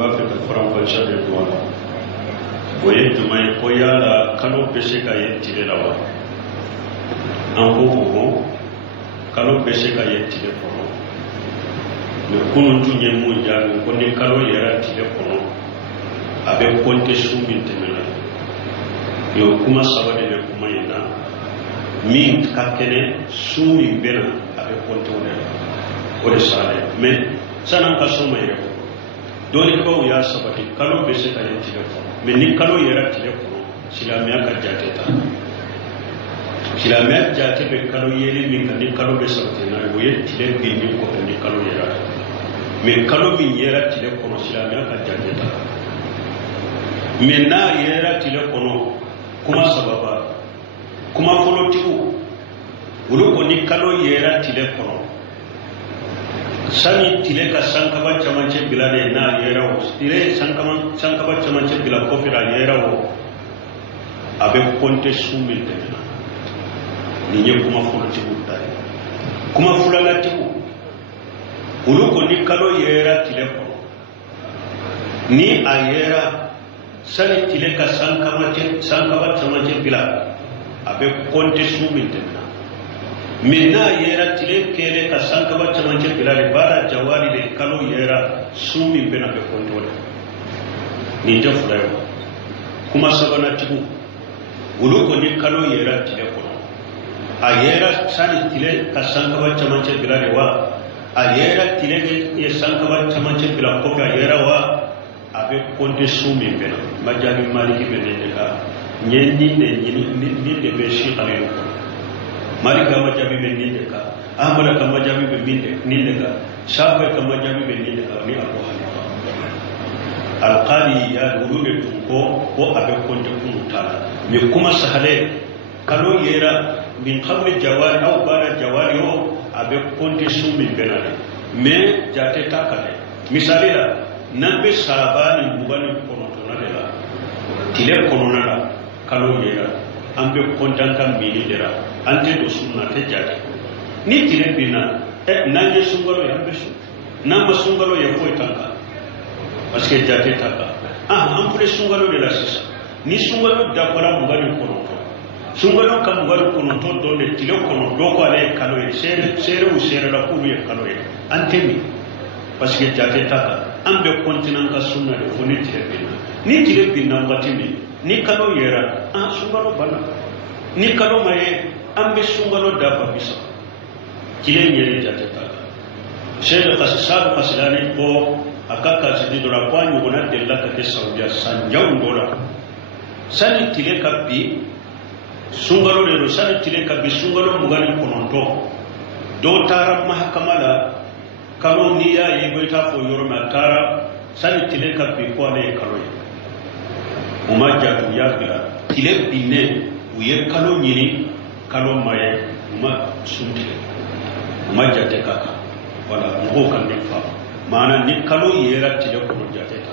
b'a fɛ ka faranfasiya de don a la o ye jumɛn ye ko yala kalo bɛ se ka ye tile la wa an ko o kalo bɛ se ka ye tile kɔnɔ mais kunun tun ye mun jaabi ko ni kalo yɛrɛ tile kɔnɔ a bɛ compter su min tɛmɛna o kuma saba de bɛ kuma in na min ka kɛnɛ su min bɛ na a bɛ compter o de la o de salen mais san'an ka so ma yɛrɛ dɔɔnibaw y'a sabati kalo bɛ se ka ye tile kɔnɔ mais ni kalo yɛrɛ tile kɔnɔ silamɛya ka jate ta silamɛya jate bɛ kalo yeli min kan ni kalo bɛ sabati n'a ye o ye tile binni kɔfɛ ni kalo yɛrɛ mais kalo min yɛrɛ tile kɔnɔ silamɛya ka jate ta mais n'a yɛrɛ tile kɔnɔ kuma sababa kuma fɔlɔtigiw olu ko ni kalo yɛrɛ tile kɔnɔ sani tile ka sankaba camancɛ bila de n'a yɛrɛ o tile sankaba camancɛ bila kɔfɛ a yɛrɛ o a bɛ compter su min tɛmɛna nin ye kuma fɔlɔtigiw ta ye kuma filalatigiw olu ko ni kalo yɛrɛ tile kɔnɔ ni a yɛrɛ sani tile ka sankaba camancɛ bila a bɛ compter su min tɛmɛna mais n'a yɛrɛ tile kɛlen ka sankaba camancɛ bila de baara jawari de kalo yɛrɛ su min bɛna bɛ compter o la nin tɛ fila ye wa kuma sabanatigiw olu ko ni kalo yɛrɛ tile kɔnɔ a yɛrɛ sani tile ka sankaba camancɛ bila de wa a yɛrɛ tile ye sankaba camancɛ bila kɔfɛ a yɛrɛ wa a bɛ compter su min bɛna majaabi maliki bɛ nin de kan n ye nin de bɛ si ale kɔnɔ malika majaabi bɛ nin de kan ahmada ka majaabi bɛ nin de kan shafi ka majaabi bɛ nin de kan ni abu hanifa alqali ya olu de tun ko a bɛ compter kun ta la mais kuma sahale kalo yɛrɛ min qabli jawari aw ba'da jawari o a bɛ compter su min bɛna de mais jate ta kan dɛ misali la n'an bɛ sabani 29 de la tile kɔnɔna la kalo yɛrɛ an bɛ compter ka mili de la an tɛ don sunna tɛ jate ni tile binna n'an ye sunkalo ye an bɛ sun n'an ma sunkalo ye foyi t'an kan parce que jate ta kan an filɛ sunkalo de la sisan ni sunkalo dafara 29 sunkalo ka 29 dɔn de tile kɔnɔ dɔ ko ale ye kalo ye seerew seerela k'olu ye kalo ye an tɛ min parce que jate ta kan an bɛ continuer an ka sunna de fo ni tile binna ni tile binna waati min ni kalo yɛrɛ sunkalo banna ni kalo ma ye an bɛ sunkalo dafa bisa tile yɛrɛ jate ta kan seedu kasilani ko a ka kasidi dɔ la ko a ɲɔgɔnna delila ka kɛ saudiya sanjaw dɔ la sani tile ka bi sunkalo de don sani tile ka bi sunkalo 29 dɔw taara mahakama la kalo n'i y'a ye i bɛ taa fɔ yɔrɔ min a taara sani tile ka bi ko ale ye kalo ye u ma jate u y'a bila tile binnen u ye kalo ɲini kalo ma ye u ma sun tigɛ u ma jate ka kan wala mɔgɔw ka nin faamu maana ni kalo yera tile kɔnɔ jate ta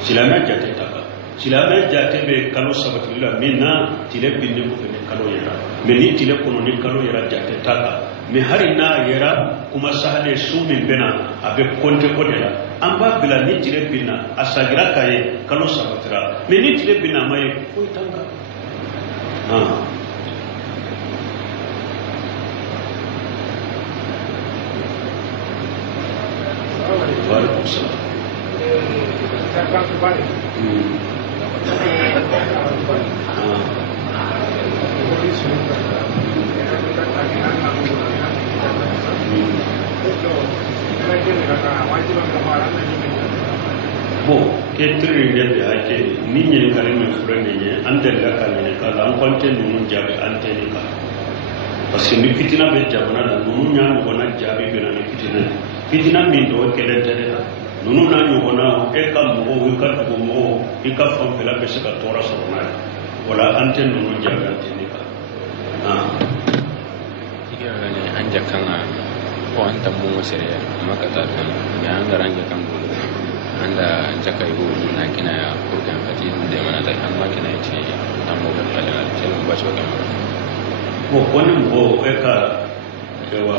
silamɛ jate ta kan silamɛ jate bɛ kalo sabatili la min na tile binnen kɔfɛ ni kalo yera mais ni tile kɔnɔ ni kalo yera jate ta kan mais hari n'a yera kuma sahale su min bɛna a bɛ compter o de la an b'a bila ni tile binna a sagira k'a ye kalo sabatira mais ni tile binna a ma ye foyi t'an kan Waalaikumsalam. Bon, ketiri de be ake ni nyen kare me fure ne an delga ka ne ka an konte nunu jabe an teni ka parce que ni fitina be jabana na nunu nya no na jabe be na fitina min do kelen tede nunu na nyogona e ka mo o ka to mo e ka fam fela be se ka tora so na wala an ten nunu jabe an teni ka tiga ne anja kana ko an tammu sere maka ta ya an garanja kan bulu anda jaka ibu na kina ya program kati da mana da amma kina yace amma ga kala ce mun ba shi kamar ko wani mo e ka dewa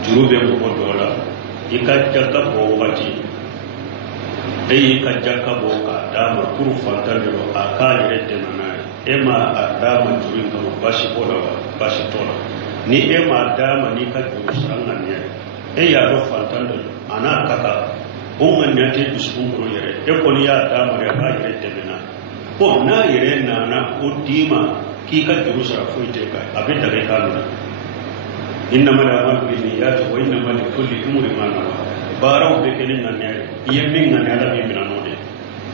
jurube mo dola ika jaka bo wati eyi ka jakka bo ka dama pour fantande do aka yere demana ema adama jurin ka bashi bola bashi tola ni ema dama ni ka juru sanga ne e ya do fantande ana kaka o man nyate biskun ko yere e ko ni ya dama re ka yere demana ko na yere na o dima ki ka juru sara foite ka abin da kai kanuna innama al-a'malu binniyati wa innama likulli imrin ma nawa baraw be kelen ngane yemin ngane ala be minanode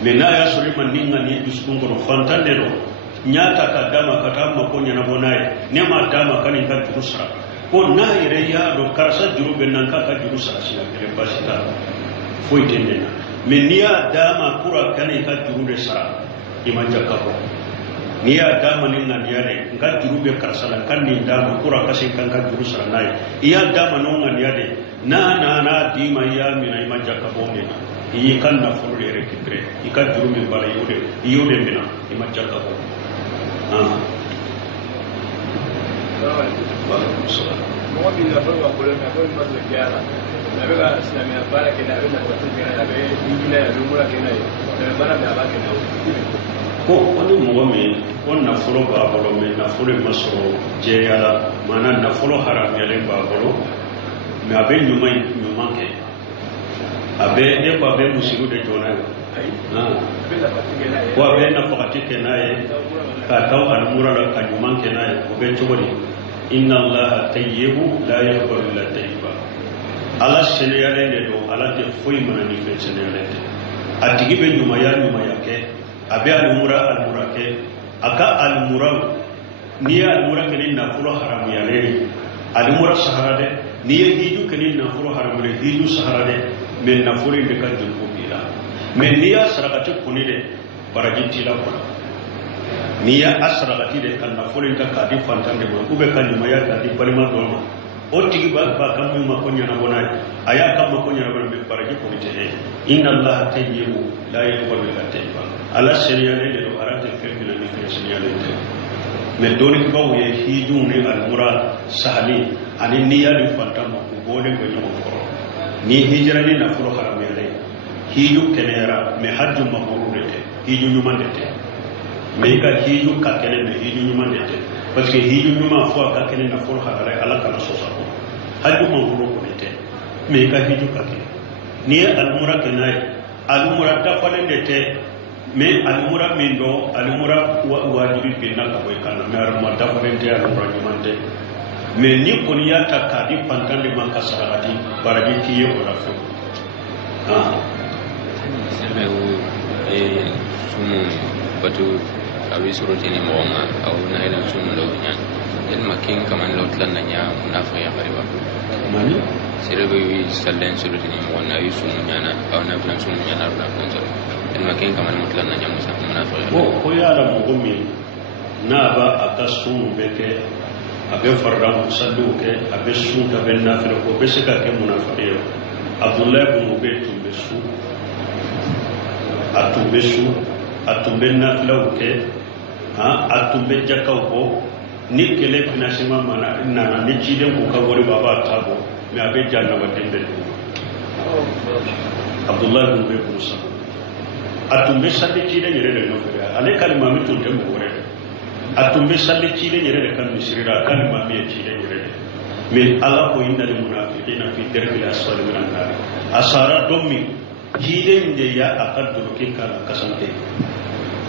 mena ya sori man ninga ni duskun ko fantande do nyata ka dama kata ma ko nyana bonaye ne ma dama kan ka jurusra ko na ire ya do karsa juru be nan ka juru sa shi kele basita foi tendena menia dama kura kan ka juru de sara imanja ka ko niya dama ni nan yade nga juru be karsala kan ni dama kura kasin kan ka juru sara nay iya dama no ngan yade na dima ya mina imanja ka bonde yi kan na furu re kitre ika juru min bala yode mina imanja ka bo mo bi na furu ko le na ko ma le kiara na be ga islamia bara ke na be na ko tira na be ingila ya lumura ke na be bara be aba ke na ko wani mɔgɔ min ko nafolo b'a bolo mɛ nafolo ma sɔrɔ jɛya la maana nafolo haramuyalen b'a bolo mɛ a bɛ ɲuman kɛ a bɛ e ko a bɛ musiru de jɔ n'a ye ko a bɛ nafagati kɛ n'a ye k'a taa alimura la ka ɲuman kɛ n'a ye o bɛ cogo di inna allaha tayyibu la yaqbalu illa tayyiba ala sɛnɛyalen de don ala tɛ foyi mana ni fɛn sɛnɛyalen tɛ a tigi bɛ ɲumanya kɛ a bɛ alimura kɛ a ka alimura n'i ye alimura kɛ ni nafolo haramuyalen ye alimura sahara dɛ n'i ye hiju kɛ ni nafolo haramuyalen hiju sahara dɛ mɛ nafolo in de ka joli b'i la mɛ n'i y'a sarakati kuni dɛ baraji t'i la kɔnɔ n'i y'a sarakati de ka nafolo in ta k'a di fantan de ma ka ɲumanya k'a di balima dɔ ma o tigi b'a ka min ma ko ɲɛnabɔ n'a ye a y'a ka ma ko ɲɛnabɔ mɛ baraji kɔni tɛ ye inna allaha tayyibu la yaqbalu illa tayyiba ala sɛnɛyalen de don ala tɛ fɛn min na ni fɛn sɛnɛyalen tɛ mɛ dɔnnibaw ye hijunw ni alimura sahali ani niya ni fantan ma u bɔlen bɛ ɲɔgɔn kɔrɔ ni hijira ni nafolo haramuyalen hiju kɛnɛyara mɛ haju mabrur de tɛ hiju ɲuman de tɛ mɛ i ka hiju ka kɛnɛ mɛ hiju ɲuman de tɛ parce que hiju ɲuman fo a ka kɛnɛ nafolo halala ala kana sɔsɔ kɔ haju mabrur kɔni tɛ mɛ i ka hiju ka kɛ n'i ye alimura kɛ n'a ye alimura dafalen de tɛ mais alimura min do alimura wajibi binna ka boy kana mais alimura dafalen tɛ alimura ɲuman tɛ mais ni kɔni y'a ta k'a di pantan de ma ka sarakati baraji k'i ye o la fɛn sɛmɛw sumu batu a bɛ sɔrɔ ten ni mɔgɔ ma aw na yɛlɛn sumu dɔw ɲa yɛlɛma kin kaman dɔw tila na ɲa munafa ya fariba mani sere bɛ sallen sɔrɔ ten ni mɔgɔ na yi sumu ɲana aw na filan sumu ɲana na kan sɔrɔ yɛlɛma kin kaman mutila na ɲa musa munafa ya ko yala mɔgɔ min n'a ba a ka sumu bɛ kɛ a bɛ farida musalliw kɛ a bɛ sun ka bɛ nafila ko bɛ se ka kɛ munafa ye abdullahi bin ubay tun bɛ su a tun bɛ su a tun bɛ nafilaw kɛ a tun bɛ jakaw bɔ ni kɛlɛ financement nana ni ciden k'u ka wari b'a b'a ta bɔ mais a bɛ jahannamaden bɛɛ dun abdullahi bin ubay bin salul a tun bɛ salli ciden yɛrɛ de nɔfɛ ale ka limami tun tɛ mɔgɔ wɛrɛ a tun bɛ salli ciden yɛrɛ de ka misiri la a ka limami ye ciden yɛrɛ de mais ala ko inna lil munafiqina fi darkil asfali minan nar a sara don min ciden de ya a ka doroke kala kasante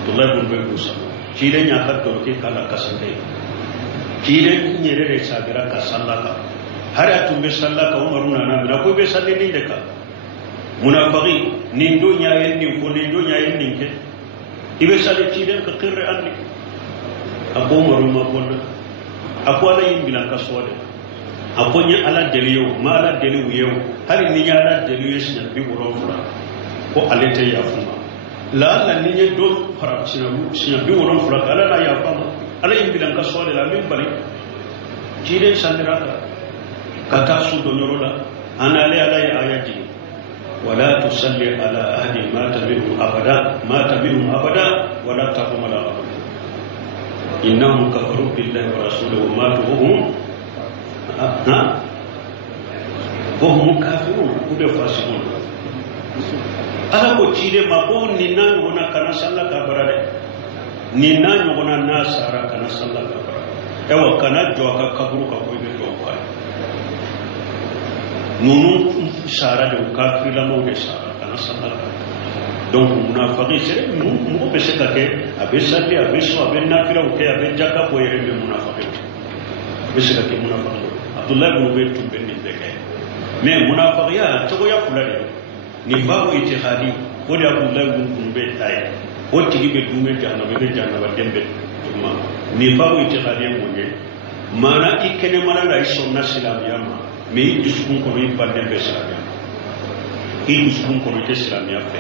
abdullahi bin ubay bin salul ciden ya ka doroke kala kasante ciden yɛrɛ de sagira ka sallaka har a tun bɛ sallaka umaru nana mina ko bɛ salli nin de kan munafaqi nin do ɲayen nin fo nin do ɲayen nin kɛ i bɛ salli ciden ka qirre andi a ko umaru ma bonna a ko ala yin bilan ka so de a ko ɲɛ ala deli ye o ma ala deli u ye o hali ni ɲɛ ala deli ye siɲɛ 70 ko ale tɛ yafa ma la ni ɲɛ do fara siɲɛ 70 ka ala na yafa ma ala yin bilan ka so de la min bali ciden sandira ka taa su dɔ yɔrɔ la anale ala ye aya jigin ولا تصلي على أحد مات منهم أبدا ولا تقم على قبره إنهم كفروا بالله ورسوله وماتوا وهم كافرون هم فاسقون ala ko cide ma ko ni nan wona kana salla ka barade ni nan wona na sara kana salla ka barade ewa kana jo ka kaburu ka ko be do ka nunu sara de kafir la mo de sara kana salla ka donc munafiqi c'est mo be se ka ke abe sati abe so abe nafira o ke abe jaka ko yere be munafiqi be se ka ke munafiqi Abdullah ibn Ubay tumbe ni beke mais munafiqiya to ya fulani ni babu ijtihadi ko da Abdullah ibn Ubay tay o tigi be dume jahannama be jahannama dembe tuma ni babu ijtihadi mo ne mana ikene mana la iso na silamiya ma me iskun ko ni bande be silamiya iskun ko ni silamiya fe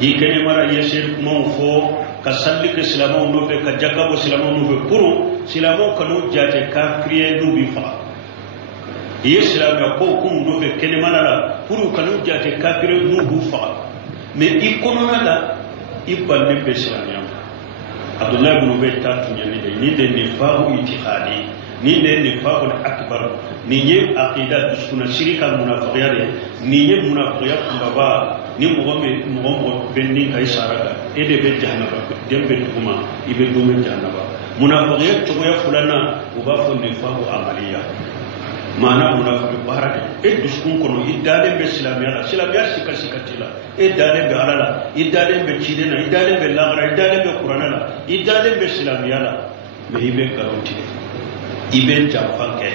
ikene mara yesir mo fo ka salli ke silamo no be ka jakabo silamo no be pour silamo kanu jate kafriye du bi fa islam ko kum do be kene manala pour kanu jate kafire nu bu fa mais ikonona la iballe be islam Abdullah ibn Ubay ta tunya ni de ni fa'u itihadi ni de ni fa'u akbar ni ye aqida suna shirika munafiqiya de ni ye munafiqiya baba ni mo benni kay saraka e de be jahannaba dembe kuma ibe do be jahannaba munafiqiya to ya fulana uba fo ni fa'u amaliya mana munafiq baraka e duskun kono idale be islamiya sika sikatila idale be alala idale be chidena idale be lagra idale be qur'ana idale be islamiya me ibe garanti ibe jafanke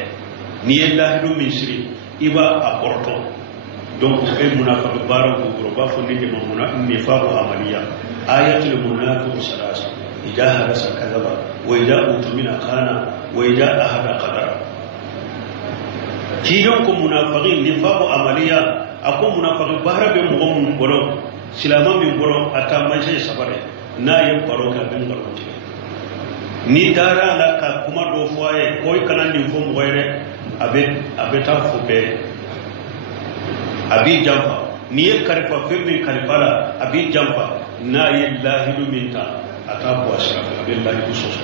ni ella do misri iba aporto donc e munafiq baraka ko ba fo ni mo nifaq amaliya ayatul munafiq salasa idha hadasa kadaba wa idha utumina khana wa idha ahada qadara kidon ko munafiqin nifaqu amaliya ako munafiqin bahra be mo mun bolo silama min bolo ata maje sabare na ye baro ka ben baro ni dara la ka kuma do foye koy kanan ni fo mo yere abe ta fo be abi jamfa ni ye karifa firni kalifala abi jamfa na ye lahidu minta ata bo ashrafa billahi ususa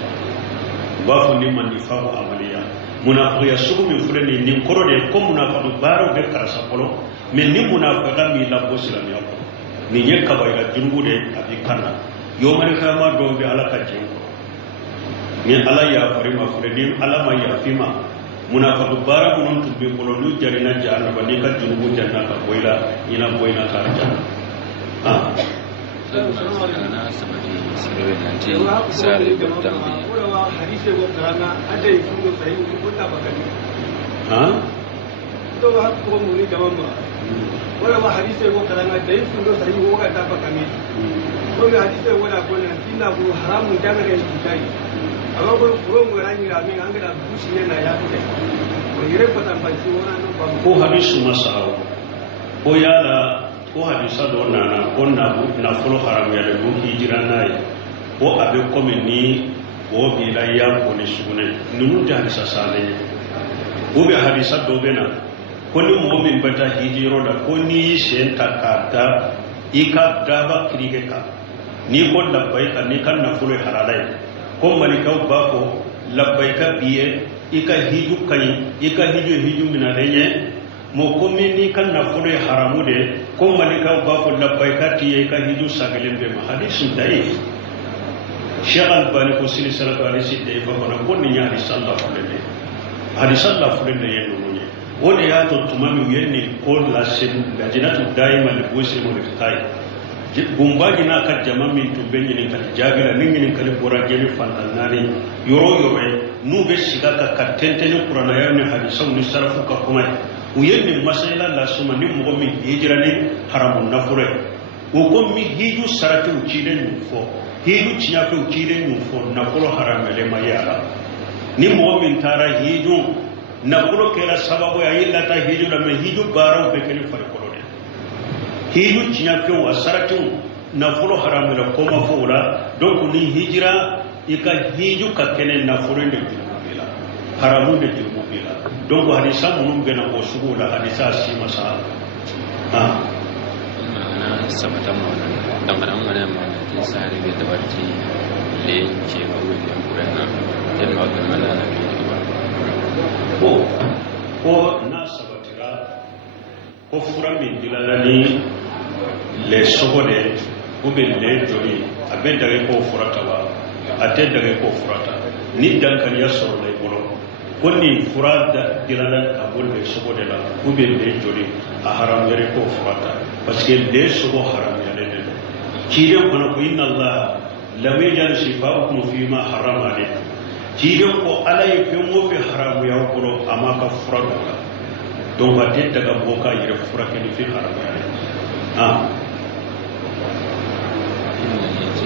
ba fo ni man nifaqu amaliya munafiqiya sugu min fulani ni koro de ko munafiqu baro be karasa polo mais ni munafiqa mi la bo silamiya ko ni ye kabayra jungude abi kana yo mari kama do be ala ka jengo ni ala ya farima fulani ala ma ya fima munafiqu baro non tubbe polo lu jarina jahannaba ni ka jungu janna ka boyla ina boyna ka janna ana sabati sirri nanti sare godambi wala hadise go kana ade fundo sahi ko ta bakani to ha ko mu ni jamamba wala hadise go kana ade fundo sahi ko ta bakani ko hadise wala ko nan tinna ko haramun jagare shi dai amma ko mu rani ra min an ga bushi ne na ya fite ko yire fatan banci wala no ba ko hadisu masahaw ko yala ko hadisa do nana ko na folo haram ya de ko hijira nay ko abe komi ni o bi la ya ko ni sugune nunu ta hadisa sale ko be hadisa do bena ko ni mo min bata hijiro da ko ni shen takata ika daba kirige ka ni ko labbaika ni kan na folo haralai ko malika ba ko labbaika biye ika hiju kai ika hiju minarenye mo komi ni kan na fure haramu de ko malika ba ko labbaika tiye ka hiju sagalem be hadisu daif Sheikh Albani ko sini salatu alaihi daif ko na ko ni nyari sallallahu alaihi yenu ni woni ya to tumami yenni ko la sen lajinatu daima li busi mo ritai gumbaji na ka jama min to benni ni kan jagira ni ni kan bora jeni fantanani yoro nu be shiga ka katente ni qur'ana yarni hadisu ni sarafu ka kuma uyenni masayla la suma ni mo mi hijrani haramun nafure o ko mi hiju saratu chiden fo hiju chiya ko chiden fo na ko haramele mayara ni mo min tara hiju na ko kela sababu ya illa ta hiju la me hiju baraw be kene fare ko de hiju chiya ko asaratu na ko haramele ko ma fo la donc ni hijra ika hiju ka kene na fure de bila haramun de bila donc hadisa munum bena ko sugu la hadisa si masa ana sabata mo nan dan mana ma ki sare be da barki le ke ba wani kurana dan ma ga mana na ko na sabatira ko fura min dilalani le sogode ube le joli abe dage ko furata wa ate dage ko furata ni dankali ya soro le bolo konni furada dilala kabul le sogode la ube le joli a haram yare ko furata parce que le sogo haram yare ne kire kono ko inna allah lam yajal shifa'ukum fima harama alaykum kire ko alay fe mo fe haram ya ko amaka furata donc ate daga boka yare furata ni fi haram yare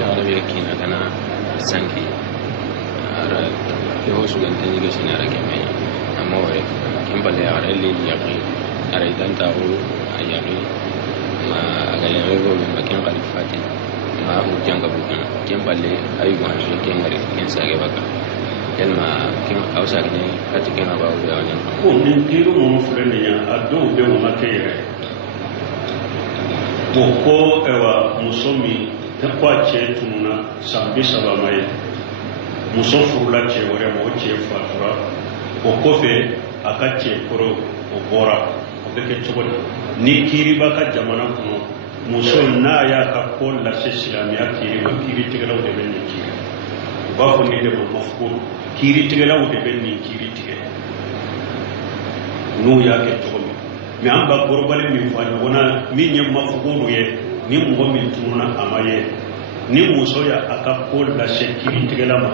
arabiya kina kana sanki ara yo su gante ni gashi na rage mai amma wai kin balle ara le yaqi ara idan ta ru ayaqi ma ga le go ma kin qalifati ma hu janga bukan kin balle ayu wan shi kin ngari kin sage baka elma kin hausa ne kati kin ba u ya wannan ko nin kiru mo fure ya addo be mo makere ko ewa musomi ta kwace tununa sambi saba mai muso furula ce wore mo ce fatura o kofe aka ce kuro o bora o beke chobodi ni kiri baka jamana kuno muso na ya ka ko la islamiya kiri wa kiri tigala de ben kiri ba ko ni de mo mafko kiri tigala de ben ni kiri tigala nu ya ke chobomi mi amba gorbale mi fanya wona mi nyamma fugodo ye ni mo min tununa amaye ni muso ya aka ko la shekiri tigelama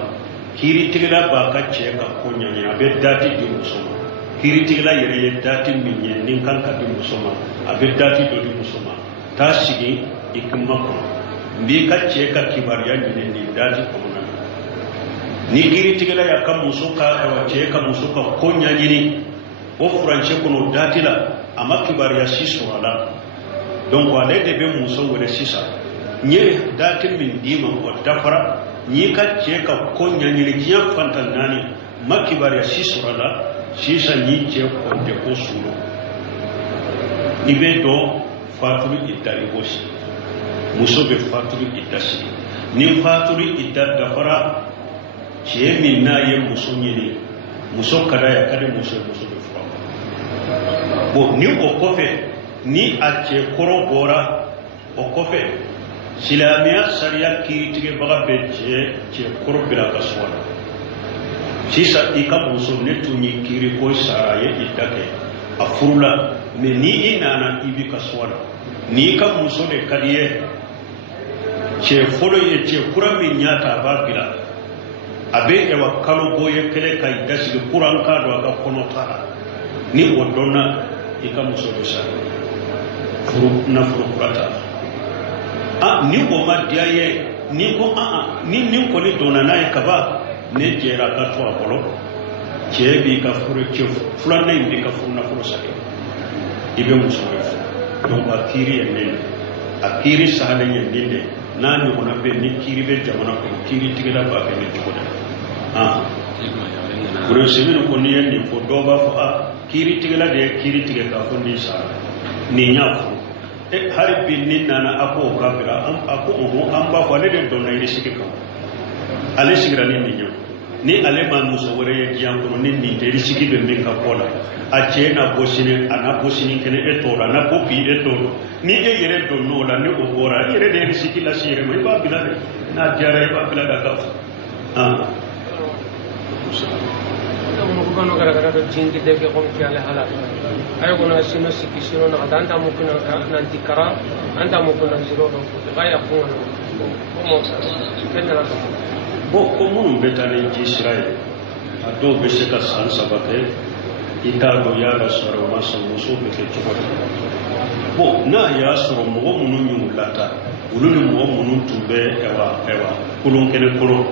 kiri tigela ba ka ce ka ko nyanya be dati di muso kiri tigela yere ye dati min ye nin kan ka di muso ma abe dati do di muso ma ta sigi ikma ko mbi ka ce ka kibariya ni ni dati ko na ni kiri tigela ya ka muso ka ce ka muso ka ko nyanya ni o franche ko no dati la ama kibariya siso wala donc wale de be muso wala sisa nye datin min dima ko dafara ni ka ce ka konya ni kiya fantan nani makibar ya sisurala sisa ni ce ko de ko sunu ibe do faturu idari bosi muso be faturu idasi ni faturu idar dafara ce min na ye muso ni muso kada ya kade muso be fura bo ni ko kofe ni a ce koro bora o kofe silamiya sariya kiri tige baga be ce koro bila ka suwala sisa i ka muso ne tuni kiri ko sara ye itake a furula me ni inana ibi ka suwala ni ka muso de kadiye ce folo ye ce kura min nyata ba bila abe ewa kalo boye kele kai dasi kuran ka do aka kono tara ni odonna i ka muso de sara furu na furu kurata ni ko ma diaye ni ko ni ko ni dona na kaba ne jera ka to apolo che bi ka furu che fulana indi ka furu na furu sake ibe muso be donc akiri en akiri sahale en dinde na ni ko na be ni kiri be jamana ko kiri tigela ba be ni jogoda buru sebe ko ni en ko do ba fo kiri tigela de kiri tigela ka fo ni sa ni nya hari binni nana ako kabira ako an ba fa le de don na yiri ko ale sigira ni ale ma muso wore ye jiyan ko ni de risiki be min ka kola a ce na bosini ana bosini kene etola na ko bi etolo ni e yere don no la ni o bora yere de risiki la sire mai ba bila de na jara ba bila da ka mo ko no gara gara do jingi de ke ko ki ale hala ay ko na sino sikisino na anta mo ko na antikara anta mo ko na zero do gaya ko mo kenna bo ko mun betane ji Israel ado be se ka san sabate ita do ya la soro ma so muso be ke chuko bo na ya soro mo mun nyu lata ulunu mo mun tumbe ewa kulun kene kulo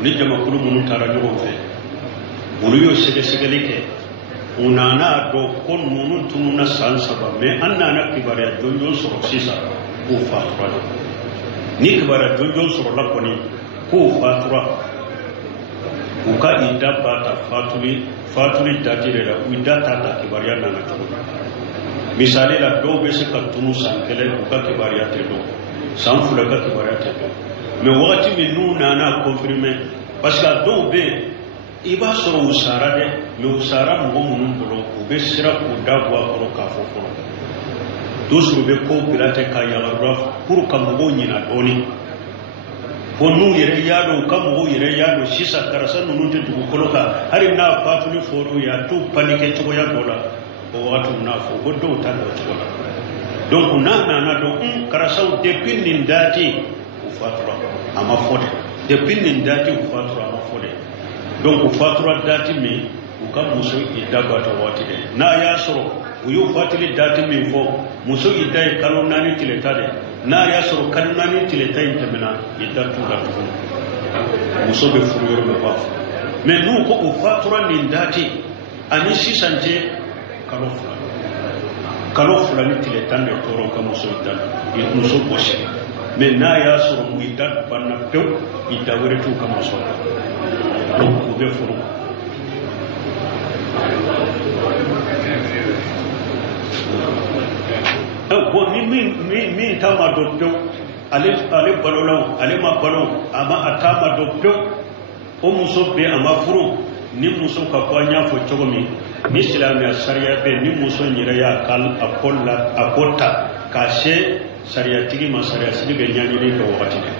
ni jama kulun mun tara nyogo fe ulu yo sege ke unana do kon munun tununa san saba me annana kibara jonjon soro sisa ku fatura ni kibara jonjon soro la koni ku fatura uka ida bata fatuli datire la uida tata kibara na to misali la do be se ka tunu san kele uka kibara te do san fula ka kibara te do me wakati min nuna na confirmer parce que do be iba soro usara de me usara mo munun bolo ube sira ko dabwa ko ka fo ko dosuru be ko pirate ka yagarra pour ka mogo nyina doni fonu yere yado ka mogo yere yado sisa karasa nunu te dugu koloka hari na patuni foto ya tu panike to ya dola o watu na fo goddo tan do to donc na do karasa depuis nin dati ufatura ama fode depuis nin dati ufatura ama fode donc ufatura dati mi ukam muso idaba to wati de na ya soro uyu fatili dati mi fo muso idai kalo nani tiletade na ya soro kan nani tiletai tamina idatu da tu muso be furu be baf mais nous ko ufatura nin dati ani sisante kalo fula ni tiletan de toro ka muso idan muso bosse mais na ya soro mu idan banna pew idawre tu ka muso donc ko be furu bon ni tama do pew ale balolaw ale ma balaw ama atama do pew o muso be ama furu ni muso ka ko nya fo chogomi ni islamiya sariya be ni muso nyira ya kal akolla akota ka she sariya tigi ma sariya sigi be nyani ni ko wakati ne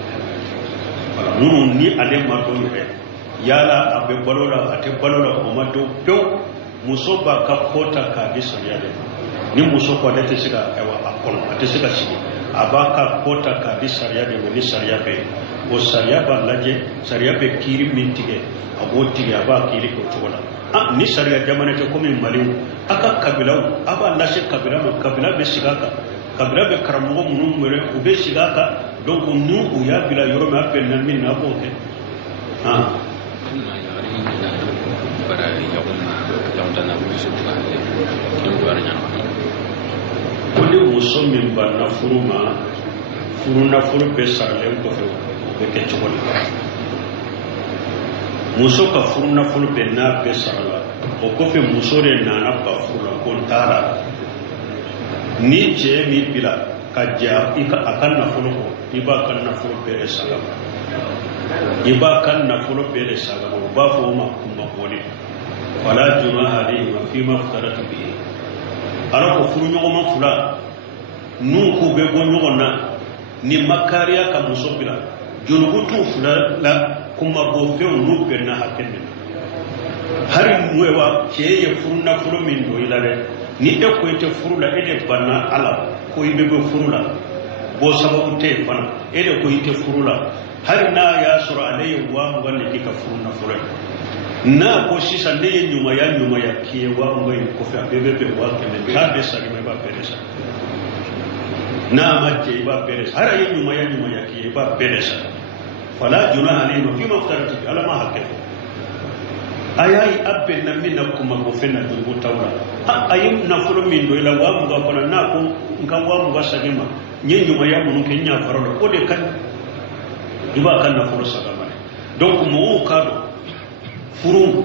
wala nunu ni ale ma do yire yala abe balola ate balola ko ma do pew muso ba ka kota ka bi sariya de ni muso ko dete siga ewa akon ate siga sigi abaka kota ka bi sariya de ni sariya be o sariya ba laje sariya be kiri mintige abo tige aba kiri ko chola ni sariya jamane te komi maliw aka kabilaw aba lashe kabila be siga ka kabila be karamugo munum mere o be siga ka donc nu o ya bila yoro ma appel na min na ko ke para yaudana muso ba kin war nya kuli muso min banna furuma furuna furu be sarle ko fe be ke chobol muso ka furuna furu be na be sarla o ko fe muso re na na ba furula ko tara ni je mi bila ka ja ika akan na furu ko iba kan na furu be sala iba kan na furu be sala ba fo ma kuma boli wala junaha alayhi wa fi ma aftaratu bihi ara ko furu nyogo ma fula nun ko be go nyogo na ni makariya ka muso bila julugutu fula la kuma bo fe nu be na hakene hari muewa keye furu na furu min do ilare ni e ko ite furu la ede banna ala ko ibe be furu la bo sababu te fana ede ko ite furu la hari na ya sura alayhi wa wanne kika furu na furu na ko sisa ndeye nyuma ya kiwa ngai ko fa bebe wa kene ka be sari mai ba peresa na majje ba peresa hara ye nyuma ya kiwa ba peresa fala junaha alayhi fi maftarati ala ma hakko ayai abbe na minna kuma ko fena do tawra ayim na fulo min do ila wa mu ga kono na ko nkan wa mu ga sagema nyen nyuma ya mun ken nya faralo ko de kan iba kan na fulo sagama donc mo ka furu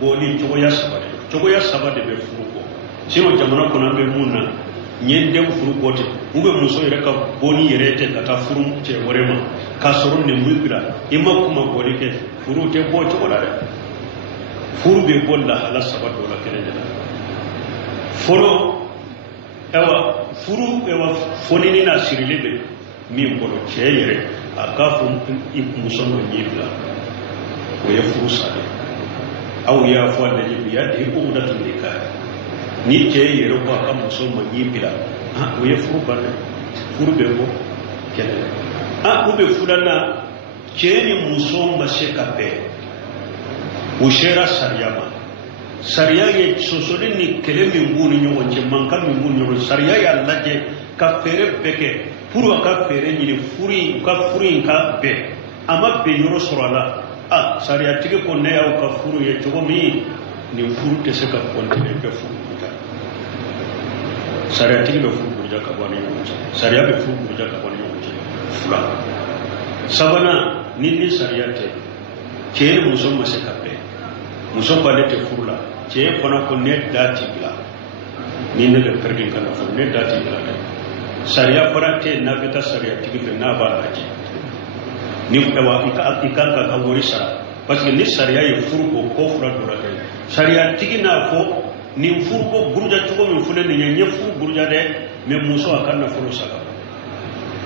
boni cogoya saba de be furu ko sino jamana kono be munna nyende furu ko te ube muso yere ka boni yere te kata furu ce worema ka soron ne mubira imma kuma boni ke furu te bo cogola de furu be bolla hala saba do la kene de furu ewa fonini na sirile be mi ngolo ce yere aka fu muso no nyibla ko ye furu sale aw ya fo da jibi ya de ko da tun ka ni ke yero ko ka muso ma ni bila o ye furu ba furu be ko kele o be fulana ke ni muso ma se ka be o shera sariya ye sosori ni kele min buni nyogo je manka min buni nyogo sariya ya laje ka fere beke pour ka fere ni furi ka be ama be yoro sorala sariya tigi ko ne yaw ka furu ye jogo mi ni furu te se ka kontine be furu ta sariya tigi be furu burja ka bani sariya be furu burja ka bani fula sabana ni sariya te ke muso ma se ka be muso ba le te furu la ke kono ko ne dati bila ni ne be perdin kana furu ne dati bila sariya parate na beta sariya tigi be na ba laji ni ewa ikanga ka wori sara parce que ni sariya ye furu ko fura dora kay sariya tigi na fo ni furu ko buruja cogo min fule ni nye furu buruja de me muso akan na furu saka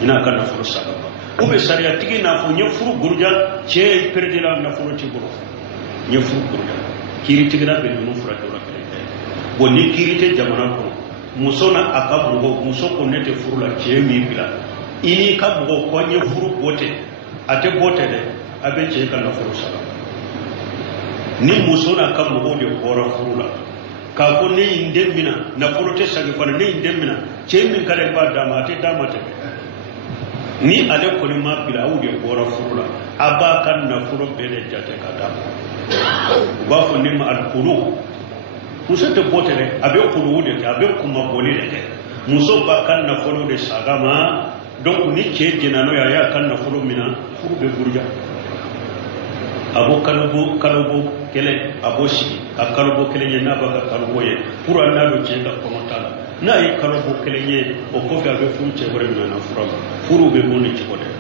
ina akan na furu saka ko be sariya tigi na fo nye furu buruja che perdila na furu ti buru nye furu buruja kiri tigi na be no fura do la kale bo ni kiri te jamana ko muso na akabugo muso ko nete furu la che mi bila ini ka bugo ko nye furu bote ate bote de abe che kan na furu saka ni muso na ka bugo de bora furu la ka ko ne indemina na forote sagi fana ne indemina ce min kare ba dama te ni ale ko ni ma bila u de bora furula aba kan na furo bele jate ka dama ba fo ni ma al qulu muso te botere abe qulu de ka abe kuma boli de muso ba kan na furo de sagama donc ni ce dinano ya kan na furo mina furo be burja abo kalubo kele abo sigi a kalubo kele ye na ba ka kalubo ye pour na do je ka konotala na ye kalubo kele ye o ko fa be fu che gore na fura furu be moni ci ko de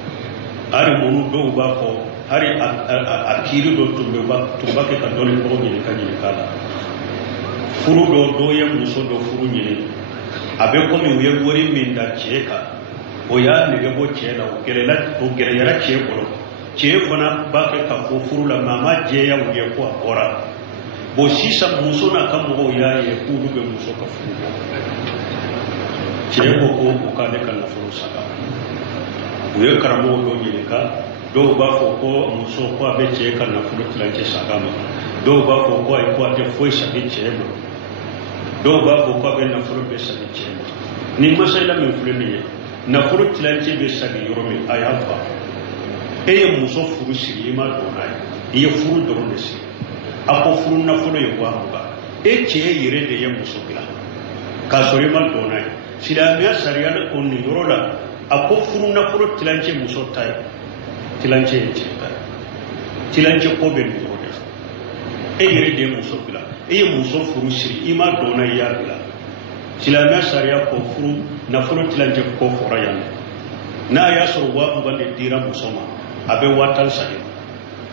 ari monu do ba ko ari akiri do tumba ke ka dole ko ni ka ni kala furu do ye muso do furu ni abe ko mi ye gori min da che ka o ya ne ge bo che la o kele la o gere yara che ko ce fana ba ka ka ko furu la mama je ya wuye ko ora bo sisa muso na kan mo ya ye ku du be muso ka furu ce ko ka ne kan na furu saka wuye karamo do ni ka do ba ko muso ko be ce kan na furu tilance saka ma do ba ko ai ko ate foi sabi ce ma do ba ko be na furu be sabi ce ma ni masala min furu ni na furu tilance be sabi yoromi ayafa eye muso furu sigi ma dona ye furu doron de si ako furu na furu ye wa ba e che yire de ye muso bila ka sori ma dona silamiya sariya on ni yorola ako furu na furu tilance muso tai tilance ye che tai tilance ko be ni yorola e yire de muso bila e muso furu sigi ma dona ya bila silamiya sariya ko furu na furu tilance ko fora yan na ya so wa ba de dira muso ma abe watan sare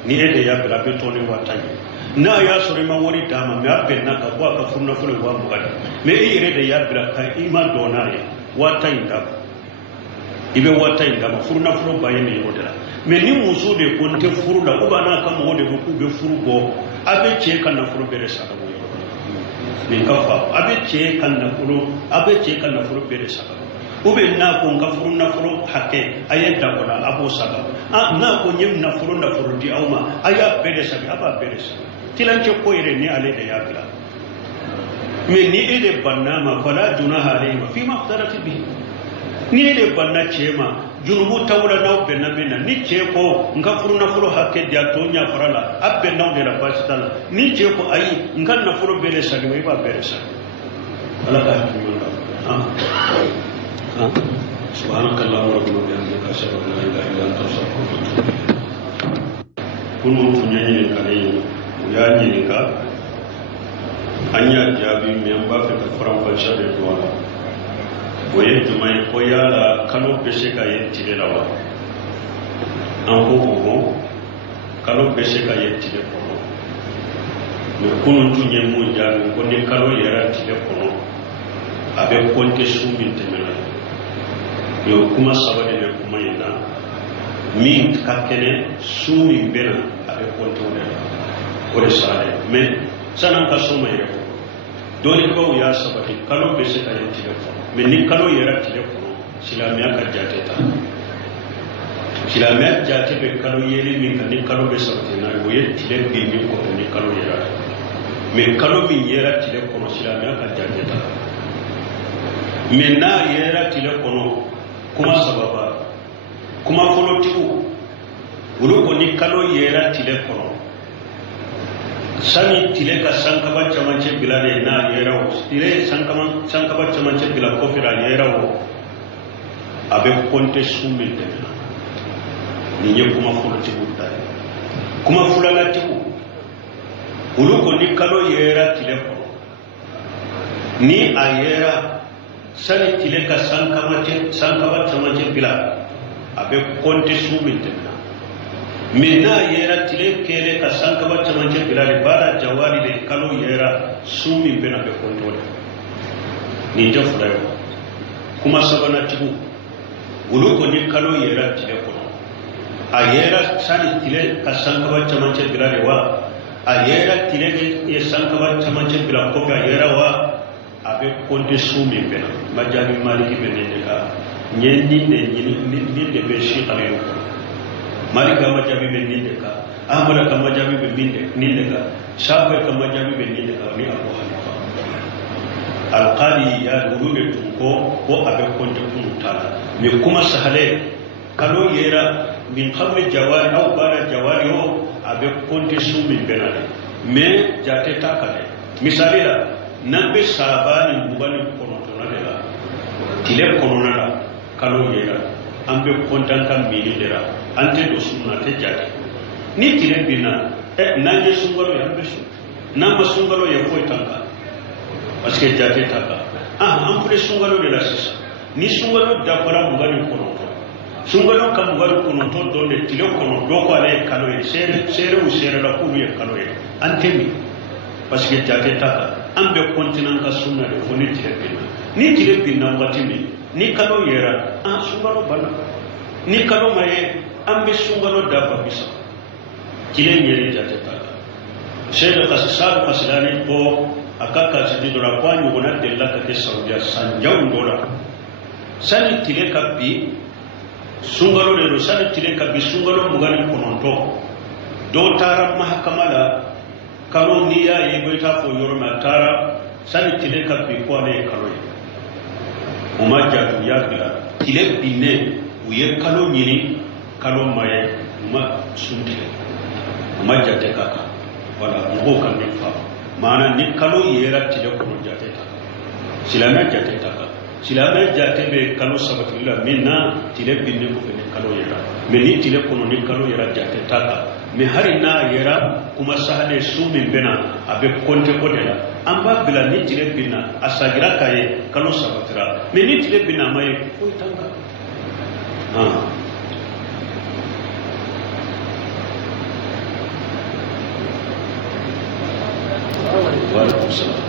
ni ede ya bela be toni watan na ya sore ma wori dama me abe na ka kwa ka furna fure wa mugadi me ire de ya bela ka ima donare watan da ibe watan da ma furna furo bayene yodera me ni muso de ko nte furu da ko bana ka mo de ko be furu go abe che kan na furu bere saka mo me ka fa abe che kan na furu bere saka ube na ko nga furu na furu hake ayenda ko na abo saka na ko nyim na furu di awma aya bede saka aba bede saka tilanche ko ire ni ale de yakla me ni ede banna ma fala junaha alayhi fi ma aftarati bi ni ede banna chema junubu tawla na be na bena ni che ko nga furu hake dia to nya farala abbe na de la basitala ni che ko ayi nga na furu bede saka me ba bede saka ala ka tuyo سبحانك اللهم ربنا وبحمدك اشهد ان لا اله الا انت استغفرك واتوب اليك كنت تنيني كاي يا جينكا انيا جابي ميامبا في فرام فشا de dola boye tumai ko yala kalo besheka yetti lawa an ko kalo besheka yetti de kono me kunun tunye mo jabi ko ni kalo yara tile kono abe konte sumin temela yo kuma sabade be kuma yina min kakene sumi bena abe konte o de sare mais sanan ka soma yere doni ko ya sabati kalo be se ka yetti de mais ni kalo yera tile ko silamiya ka jate ta silamiya jate be kalo yeli min ka ni kalo be sabati na wo yetti de be ni ko ni kalo yera mais kalo min yera tile ko silamiya ka jate ta mais na yera tile ko kuma sababa kuma folotiku wulu ko ni kalo yera tile kono sani tile ka sankaba chamance bilade na yera wo tile sankaba chamance bila ko fira yera wo abe konte sumi de ni nye kuma folotiku dai kuma fulala tiku wulu ko ni kalo yera tile kono ni ayera sani tile ka sankaba chamache bila abe konte sumin temna minna yera tile kele ka sanka ba chamanje bilale bara jawali de kalo yera sumi bena be kontole ni jafu dayo kuma sabana tibu ulu ko ni kalo yera tile ko a yera sani tile ka sanka ba chamanje bilale wa a yera tile ke sanka ba chamanje bilale ko ka yera wa abe konte sumi bena majabi maliki benende ka nyendi de be shi kale ko malika majabi be ninde ka ahmad ka majabi be ninde ka shafi ka majabi be ninde ka ni abu hanifa alqali ya durube ko abe konte kuntala me kuma sahale kalo yera min qabl jawari aw bara jawari o abe konte sumi benale me jate takale misali la nambe sabani mubani kono tonala tile kono na kalo yera ambe kontan kam mini dera ante do sunna te jati ni tile bina nanye sungalo ya besu namba sungalo ya foi tanka parce que jati taka ampre sungalo de la sisa ni sungalo da para mugani kono to sungalo kam mugani kono to do le tile kono do ko ale kalo e sere la kulu ya kalo e ante mi parce que jati taka ambe kontinan ka sunna de foni tile bina ni tile bina wati mi ni kalo yera sungalo bana ni kalo maye ambe sungalo daba bisa kile nyeri jate taka sheikh kasisab kasilani ko akaka sididora kwa nyugona della kate saudia sanjaw ndola sani tile kabi sungalo de sani tile kabi sungalo mugani kononto do tara mahakamala kalo niya yeboita fo yorma tara sani tile kabi ko ne kalo umaja ya bila tile binne uye kalo nyini kalo maye ma suntile umaja te kaka wala ngo kan ni fa mana ni kalo yera tile ko jate ta silama jate ta silama jate be kalo sabatilla minna tile binne ko be kalo yera me ni tile ko ni kalo yera jate ta me harina yera kuma sahale sumi bena abe konte ko dela amba bila ni tile binna asagira kaye kalo sabatira me ni tile binna maye ko tanga Waalaikumsalam.